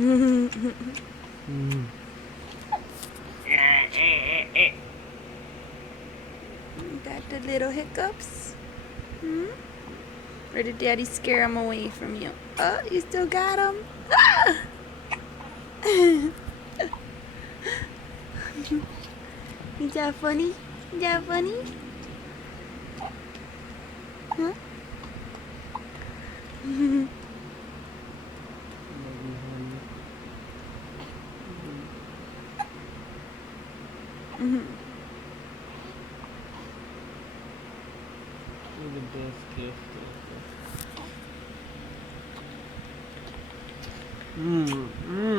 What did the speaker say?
Got the little hiccups? Hmm? Or did Daddy scare him away from you? Oh, you still got him? Ah! Is that funny? Is that funny? Huh? You're the best gift ever.